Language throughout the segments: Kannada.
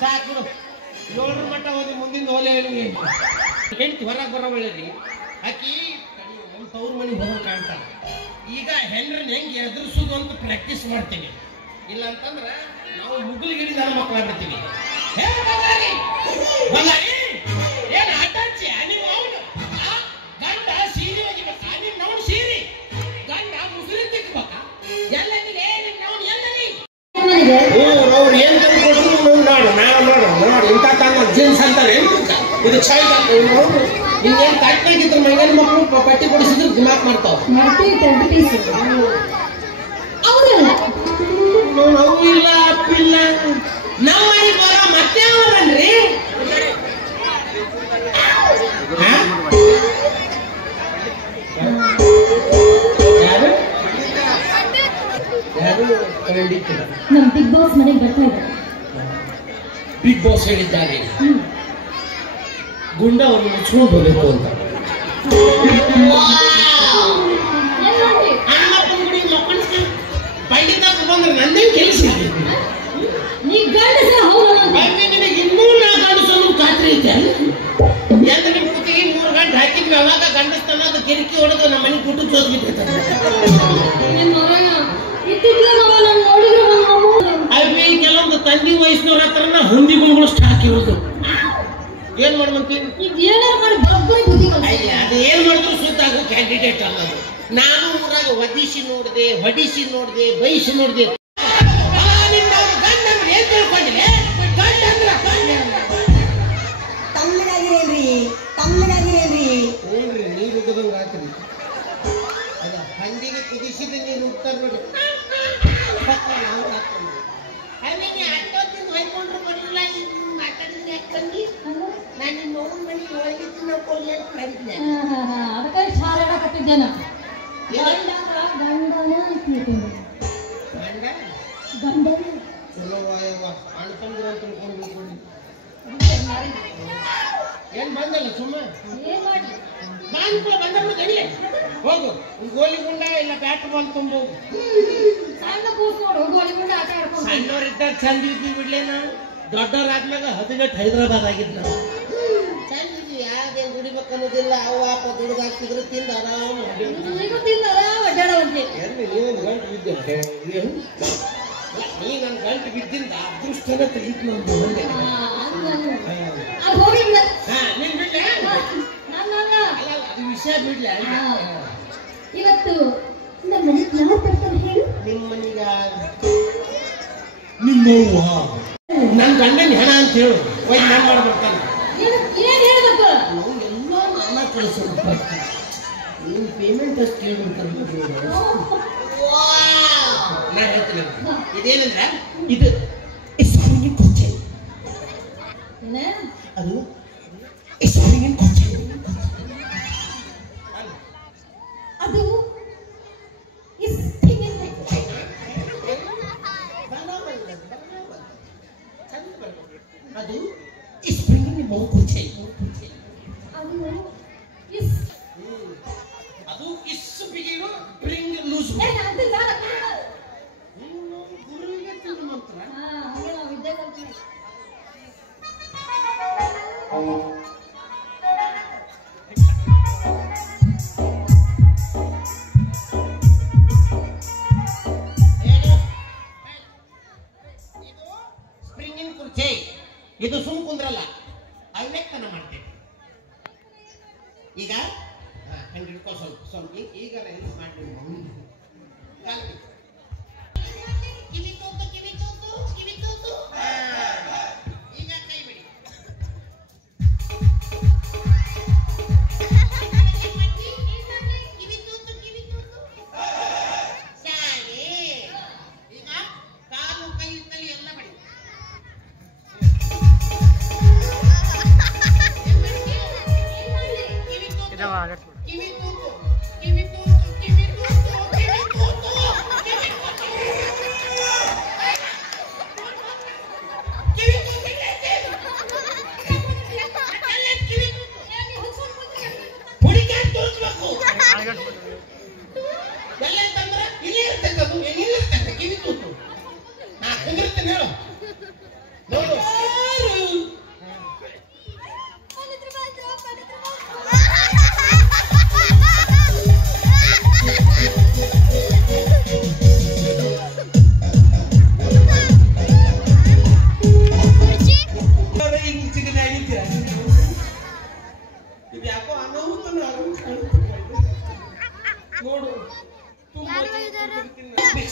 ಸಾಕು ಏಳರ ಮಟ್ಟ ಹೋಗಿ ಮುಂದಿನ ಹೋಲೆ ಹೆಂಡತಿ ಹೊರಗೆ ಬರೋ ಒಳ್ಳೆರಿ ಆಕಿ ನಮ್ಮ ತವ್ರ ಮನೆಗೆ ಹೋಗೋದು ಕಾಣ್ತಾಳೆ. ಈಗ ಹೆಂಡ್ರನ್ನ ಹೆಂಗೆ ಎದುರಿಸೋದು ಅಂತ ಪ್ರಾಕ್ಟೀಸ್ ಮಾಡ್ತೀನಿ. ಇಲ್ಲ ಅಂತಂದ್ರೆ ನಾವು ಮುಗುಲ್ಗಿಡಿ ನನ್ನ ಮಕ್ಕಳು ಆಗ್ಬಿಡ್ತೀವಿ. ಏನು ಆಟ ಹಚ್ಚಿ ನೀವು ಅವನು ಗಂಡ ಸೀರೆ ಒಗಿಬೇಕ, ನೀವು ನಾವು ಸೀರೆ ಗಂಡ ಮುಸುರಿ ತಿಕ್ಕಬೇಕ ಎಲ್ಲ ನಾವು ಎಲ್ಲರಿ ಅವ್ರು ಏನ್ ತಂದ್ಕೊಟ್ರು ನೋಡು ನಾವು ನೋಡು ಇಂಥ ತಂದ ಜೀನ್ಸ್ ಅಂತಾರೆ ಇದು ಚೈಲ್ಡ್ ಅಂತ ಹಿಂಗೇನು ಕಟ್ಟಾಗಿದ್ರು ಮೈಗನ್ ಮಕ್ಕಳು ಪಟ್ಟಿ ಕೊಡಿಸಿದ್ರು ದಿಮಾಕ್ ಮಾಡ್ತಾವ. ಅವು ಇಲ್ಲ ಅಪ್ಪಿಲ್ಲ ನಮ್ಮ ಮನೆಗೆ ಬರೋ ಮತ್ತೆ ಅವರನ್ರಿ ಯಾರು ಯಾರು ನಮ್ಮ ಬಿಗ್ ಬಾಸ್ ಮನೆಗೆ ಬರ್ತಾ ಇದ್ದಾರೆ. ಬಿಗ್ ಬಾಸ್ ಹೇಳಿದ್ದಾರೆ ಗುಂಡ ಅವ್ರು ಮುಚ್ಕೊಂಡು ಹೋಗ್ಬೇಕು ಅಂತ. ಬಂದ್ರೆ ನಂದೇ ಕೆಲಸ ನಿನಗೆ ಇನ್ನೂ ನಾ ಗಂಡಸನ್ನು ಖಾತ್ರಿ ಐತೆ. ಎಂದು ನಿಮ್ಮ ಕುತ್ತಿಗೆ 3 ಗಂಟೆ ಹಾಕಿದ್ವಿ ಅವಾಗ ಗಂಡಸ್ತನ ಅದು ಕಿರಿಕಿ ಹೊಡೆದು ನಮ್ಮ ಮನೆ ಕುಟ್ಟು ಚೋದ್ಬಿಟ್ಟೈತೆ. ಅವಿ ಕೆಲವೊಂದು ತಂದಿ ವಯಸ್ಸಿನವ್ರ ಹತ್ರನ ಹಂದಿ ಗುಣಗಳು ಸ್ಟಾಕ್ ಇರೋದು. ಏನ್ ಮಾಡ್ಬೇಕು ಅದು ಏನ್ ಮಾಡಿದ್ರು ಸುತ್ತ ಆಗೋ ಕ್ಯಾಂಡಿಡೇಟ್ ಅನ್ನೋದು. ನಾನು ಊರಾಗ ಹೊಡಿಸಿ ನೋಡಿದೆ ಬೈಸಿ ನೋಡಿದೆ. ಏನ್ ತಿಳ್ಕೊಂಡಿಲ್ಲ ಏನ್ರಿ ನೀರು ಉಗದಂಗ ಹಾಕ್ರಿ ಅದ ಹಂದಿಗೆ ಕುದಿಸಿದ ನೀರು ಉಗ್ತಾರ ನೋಡಿ. ಹೊಯ್ಕೊಂಡ್ರು ಬರಲಿಲ್ಲ ಮಾತಾಡಿದ್ರೆ ಯಾಕಂದಿ ನಾನು ನಿಮ್ಮ ಅವ್ರ ಮನೆಗೆ ಒಳಗಿದ್ದು ನಾವು ಕೊಡ್ಲಿ ಅಂತ ಮಾಡಿದ್ದೆ. ಅದಕ್ಕೆ ಸಾಲ ಹೇಳಕತ್ತಿದ್ದೇನ ಗಂಡ ಚಲೋ ವಾಯವ್ವ ಅಣ್ತಂದ್ರ ಅಂತ ತಿಳ್ಕೊಳ್ಬೇಕು. ಏನ್ ಬಂದಲ್ಲ ಸುಮ್ಮನೆ ಬಂದ ಗಡಿಲೆ ಹೋಗು ಗೋಲಿ ಗುಂಡ ಇಲ್ಲ ಬ್ಯಾಟ್ ಬಾಲ್ ತುಂಬ ಹೋಗು. ಸಣ್ಣವ್ರಿದ್ದಾಗ ಚಂದ ಇದ್ವಿ ಬಿಡ್ಲೇನ ದೊಡ್ಡವ್ರಾದ್ಮ್ಯಾಗ ಹದಿನೆಟ್ಟು ಹೈದರಾಬಾದ್ ಆಗಿದ್ ನಾವು ಚಂದ ಇದ್ವಿ. ಯಾವ್ದೇನ್ ದುಡಿಬೇಕು ಅನ್ನೋದಿಲ್ಲ. ಅವ ಅಪ್ಪ ದುಡ್ದು ಹಾಕ್ತಿದ್ರು ತಿಂದು ಆರಾಮ ನೀವೊಂದು ಗಂಟು ಬಿದ್ದೆ ನೀ ನನ್ನ ಗಂಟು ಬಿದ್ದಿಂದ ಅದೃಷ್ಟನ ತೆಗಿತು ನಮ್ದು ಒಂದೇ. ನೀನ್ ಬಿಡ್ಲೆ ಅದು ವಿಷಯ ಬಿಡ್ಲೆ. ಇವತ್ತು ನಮ್ಮ ಮನೆಗೆ ಯಾರು ಬರ್ತಾರೆ ಹೇಳು? ನಿಮ್ಮ ಮನೀಗ ನಿಮ್ಮವ್ವ ನನ್ನ ಗಂಡನ ಹೆಣ ಅಂತ ಹೇಳು ಒಯ್ದು ನಾನು ಮಾಡ್ಬಿಡ್ತಾನೆ. ಏನ್ ಹೇಳ್ಬೇಕು? ನಾವು ಎಲ್ಲ ನಾನಾ ಕಳಿಸೋದು ನೀನು ಪೇಮೆಂಟ್ ಅಷ್ಟು ಕೇಳ್ಬಿಡ್ತಾರೆ. ನಾ ಹೇಳ್ತೀನಿ ಇದೇನಂದ್ರೆ ಇದು ಸಾರಿಗೆ ಕುರ್ಚಿ ಅದು ಸಾರಿಗೆ ಕುರ್ಚಿ ಅದು ಅದು ಸ್ಪ್ರಿಂಗಿನ ಬಹು ಕುರ್ಚಿ ಅದು ಇಸ್ ಬಿಗಿಡು ಬ್ರಿಂಗ್ ಲೂಸ್ ಗುರುವಿಗೆ ತಿಂದು ಮಂತ್ರ ಸ್ಪ್ರಿಂಗಿನ ಕುರ್ಚಿ ಇದು ಸುಮ್ ಕುಂದ್ರಲ್ಲ ಅವ್ಯಕ್ತನ ಮಾಡ್ತೇವೆ. ಈಗ ಹಂಗೆ ಹಿಡ್ಕೊ ಸ್ವಲ್ಪ ಈಗ ಹೆಂಗ್ ಮಾಡ್ತೀವಿ ಕಿವಿ ತೂತು ಈಗ ಕೈ ಬಿಡಿ. ಕಿವಿ ತೂತು ಸರಿ. ಈಗ ಕಾಲು ಕೈ ತಲೆ ಎಲ್ಲ ಮಾಡಿ ಕಿವಿ ತೂತು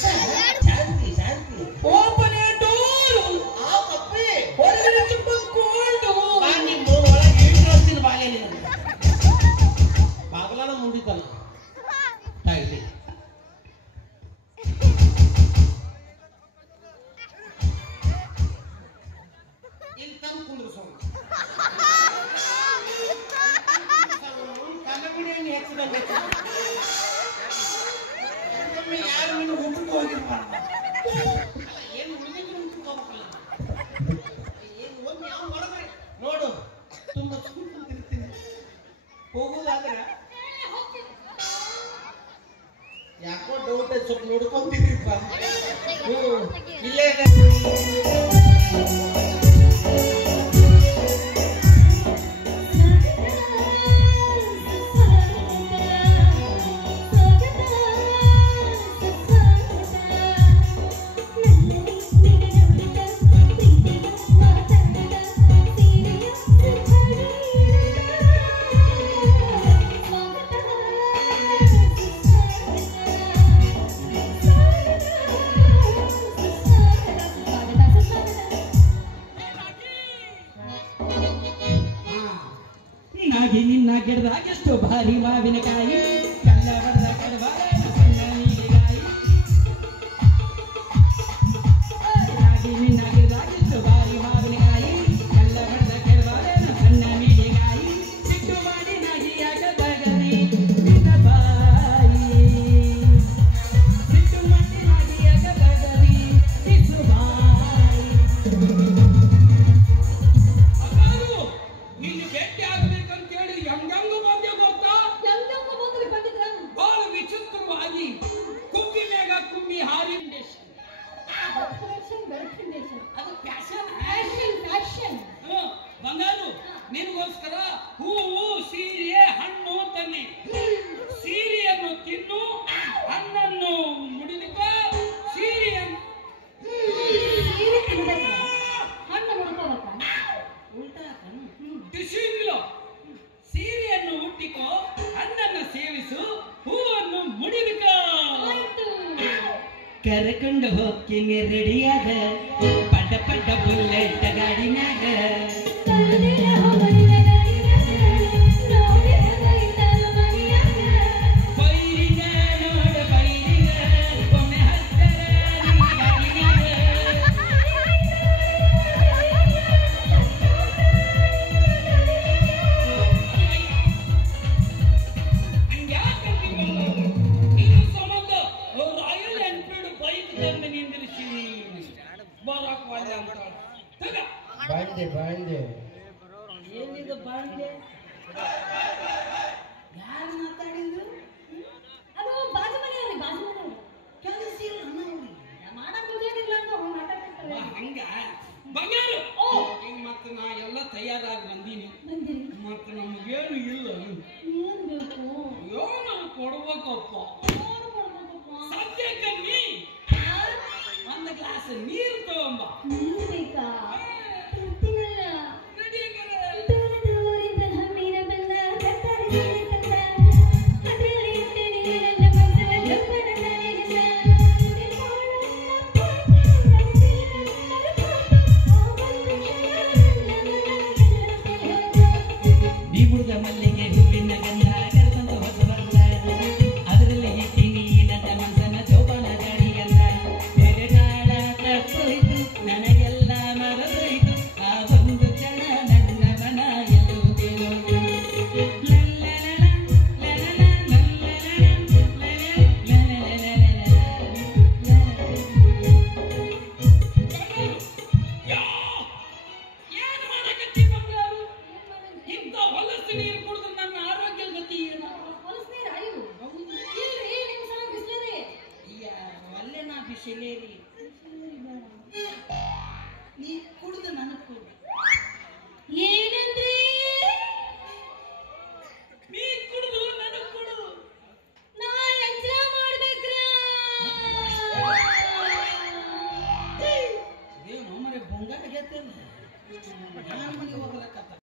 ಶಾಂತಿ ಶಾಂತಿ ಓಪನ್ ಡೋರು ಆ ಕಪ್ಪೆ ಹೊರಗಡೆ ತುಂಬ ಕೋಲ್ಡು ನಿಮ್ಮ ಒಳಗೆ ಇಟ್ಟು ಬಾಗಿಲ ಬಾಗಲಾನ ಮುಂದಿತ್ತಲ್ಲ ತಾಯಿ ಇಲ್ಲಿ ತಂದು ಕುಂದ್ರಸೋಣ ಕಲ್ಲಗುಡಿಯನ್ನು ಹೆಚ್ಚಿದಂಗೆ ಯಾರು ನೀನು ಊಟಕ್ಕೆ ಹೋಗಿರ್ಬಾರ್ದು ಏನು ಉಳಿದಿದ್ರು ಊಟಕ್ಕೆ ಹೋಗ್ಬೇಕಲ್ಲ ಏನು ಒಂದು ಯಾವ ಹೊರಗ್ರೆ ನೋಡು ತುಂಬ ಸ್ಕೂಲ್ ಕುಂತಿರ್ತೀನಿ ಹೋಗುದಾದ್ರೆ ಯಾಕೋ ಡೌಟ್ ಸ್ವಲ್ಪ ನೋಡ್ಕೊಂತಿದ್ರಿಪ್ಪ ಇಲ್ಲೇ ನಾಗಿ ನಿನ್ನ ಗಿಡದಾಗ ಎಷ್ಟು ಭಾರಿ ಮಾವಿನಕಾಯಿ ಕಲ್ಲ ಬಡದ ಕಡವಾರ ಸಣ್ಣ ನೀಲಿಗಾಯಿ ನಾಗಿ ನಿನ್ನ ಗಿಡದಾಗ ಎಷ್ಟು ಭಾರಿ ಮಾವಿನಕಾಯಿ ಕಲ್ಲ ಬಡದ ಕಡವಾರ ಸಣ್ಣ ನೀಲಿಗಾಯಿ ಸಿಟ್ಟು ಮಾಡಿ ನಾಗಿಯಾಗದಾಗಲಿ ನಿನ್ನ ಬಾಯಿ ಸಿಟ್ಟು ಮಾಡಿ ನಾಗಿಯಾಗದಾಗಲಿ ನಿನ್ನ ಬಾಯಿ ನಿನ್ನ ಭೇಟಿ ಆಗ್ಬೇಕಂತ ಹೇಳಿ ಹೆಂಗಂಗ ಬಂದೆ ಗೊತ್ತಾ ಬಹಳ ವಿಚಿತ್ರವಾಗಿ ಕುಮ್ಮಿ ಮ್ಯಾಗ ಕುಮ್ಮಿ ಹಾರಿ ಅದು ಫ್ಯಾಷನ್ ಬಂಗಾರು ನಿನಗೋಸ್ಕರ ಹೂವು ಸೀರೆ ಹಣ್ಣು ತನ್ನಿ ಸೀರೆಯನ್ನು ತಿನ್ನು ಹಣ್ಣನ್ನು ಮುಡಿದುಕೋ ಸೀರೆಯನ್ನು ಸೀರೆಯನ್ನು ಹುಟ್ಟಿಕೋ ಹಣ್ಣನ್ನು ಸೇವಿಸು ಹೂವನ್ನು ಮುಡಿದುಕೋ ಕರ್ಕೊಂಡು ಹೋಗ್ತೀನಿ ರೆಡಿಯಾಗ ಪಡ್ಡ ಪಡ್ಡ ಬುಲ್ಲೆಟ್ ಗಾಡಿನಾಗ ಬೈರಿಗ ನೋಡ ಬೈರಿಗ ಒಮ್ಮೆ ಹತ್ತರ ಗಾಡಿನಾಗ ಇದು ಸಂಬಂಧ ರಾಯಲ್ ಎನ್ಫೀಲ್ಡ್ ಬೈಕ್ ತಂದು ನಿಂದಿರಿಸಿ ಬರಕ್ ಒಳ್ಳೆ ಅಂತ ಬಾಂಡೆ ಏನಿದು ಬಾಂಡೆ ಯಾರು ಮಾತಾಡಿದ್ರು ಅದು ಬಾಜು ಮನೆಯವ್ರಿ ಕೆಲಸ ಇಲ್ಲ ಮಾಡಕ್ ಮುಗಿಯೋದಿಲ್ಲ ಅಂತ ಅವ್ರು ಮಾತಾಡ್ತಿರ್ತಾರೆ ಹಂಗ ಬಂಗಾರು ಈಗ ಮತ್ತೆ ನಾ ಎಲ್ಲ ತಯಾರಾಗಿ ಬಂದೀನಿ ಮತ್ತೆ ನಮಗೇನು ಇಲ್ಲ ಏನ್ ಬೇಕು ಏನು ಕೊಡ್ಬೇಕಪ್ಪ ಸದ್ಯಕ್ಕೆ ನೀ ಒಂದು ಗ್ಲಾಸ್ ನೀರು ತಗೊಂಬ ನೀನ್ ಬೇಕಾ ತರ್ತೀನಲ್ಲ ದೂರದಿಂದ ಹಮ್ಮಿನ ಬಂದ ಕತ್ತರಿಸಿದ ತಂದ ಅದ್ರಲ್ಲಿ ಇಟ್ಟೇನೆ ನನ್ನ ಮನಸ್ಸಿನ ಜಪ್ಪನ ತಲೆಗಿಸ ನೀ ಮುಡಿದ ಮಲ್ಲಿಗೆ ಹೂವಿನ ಗಂಧ ಕರ್ಕೊಂಡು ಹೊಸ ಬಂದ ಅದರಲ್ಲಿ ಇಟ್ಟಿನಿ ನನ್ನ ಮನಸ್ಸನ ಜೋಪಾನ ಗಾಡಿಯನ್ನ ಬೇರೆ ನಾಳ ತಪ್ಪೋಯ್ತು ನನಗೆಲ್ಲ ಮರದೋಯ್ತು ಆ ಒಂದು ಕ್ಷಣ ನನ್ನ ಮನ ಎಲ್ಲುತ್ತೇನೋ ಏನು ಮಾಡಕತ್ತಿ ಬಂಗಾರು ಇಂಥ ಹೊಲಸು ನೀರು ಕುಡಿದ್ರೆ ನನ್ನ ಆರೋಗ್ಯ ಗತಿ ಏನು ಹೊಲಸ್ ನೀರ್ ಅಯ್ಯೋ ಇಲ್ರಿ ನಿಮ್ ಸಲ ಬಿಸ್ಲರಿ ಒಳ್ಳೆ ನಾ ಬಿಸಿಲೇರಿ ನೀ ಕುಡಿದು ನನಗೆ ಕೊಡು ಏನಂದ್ರಿ ನೀ ಕುಡಿದು ನನಗೆ ಕೊಡು ನಾ ಎಂಜಾಯ್ ಮಾಡ್ಬೇಕ್ರ ಏನು ಮರೆ ಬೊಂಗಾಟ ಗೆತ್ತಲ್ಲ ನಾನು ಮನೆಗೆ ಹೋಗ್ಲಕ್ಕತ್ತ